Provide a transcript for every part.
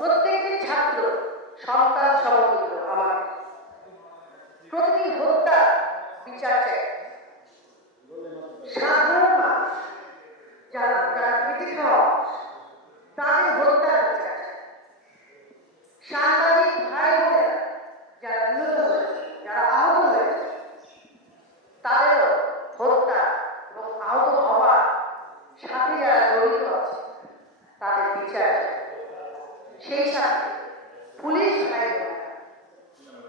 প্রত্যেকটি ছাত্র সন্তান সমতুল্য। আমার প্রতিটি হত্যা বিচার চাই। সাধারণ মানুষ যারা খেটে খাওয়া তাদের হত্যার বিচার চাই। সাংবাদিক ভাই বোনেরা যারা নিহত হয়েছে, যারা আহত হয়েছে, তাদেরও হত্যা এবং আহত হওয়ার সাথে যারা জড়িত আছে তাদের বিচার। সেই সাথে পুলিশ ভাই বোনেরা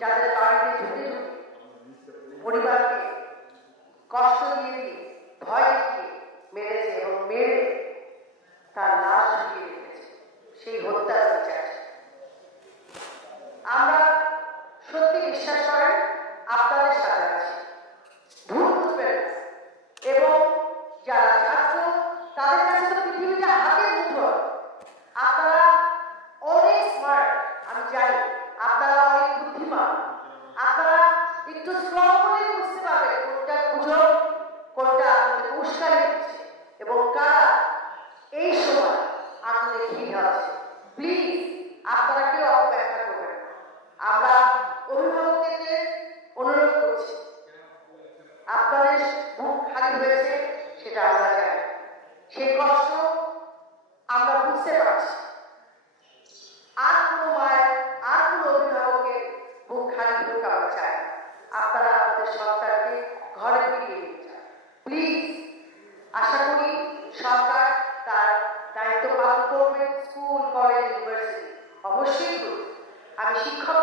যাদের বাড়িতে ঢুকে ঢুকে পরিবারকে কষ্ট দিয়ে দিয়ে ভয় দিয়ে মেরেছে এবং মেরে তার লাশ ঝুঁকিয়ে রেখেছে, সেই হত্যার বিচার। আমরা সত্যি বিশ্বাস করেন আপনাদের সাথে আছি, ভুল বুঝবেন এবং যারা ছাত্র তাদের কাছে তো পৃথিবীটা হাতের মুঠোয়। আপনারা অনেক স্মার্ট, আমি জানি আপনারা অনেক বুদ্ধিমান, আপনারা একটু স্ট্রং করে বুঝতে পারবেন কোনটা গুজব, কোনটা আপনাদের উস্কানি দিচ্ছে এবং কারা এই সময় আপনাদের ঘি ঢালছে। প্লিজ আপনারা কেউ অপব্যাখ্যা করবেন। আমরা অভিভাবকদেরকে অনুরোধ করছি, আপনাদের বুক খালি হয়েছে সেটা আমরা জানি, সেই কষ্ট আমরা বুঝতে পারছি। আর কোনো মায়ের, আর কোনো অভিভাবকের বুক খালি হোক আমরা চাই। আপনারা আপনাদের সন্তানকে ঘরে ফিরিয়ে নিয়ে যান প্লিজ। আশা করি সরকার তার দায়িত্ব পালন করবে, স্কুল, কলেজ, ইউনিভার্সিটি অবশ্যই করবে। আমি শিক্ষক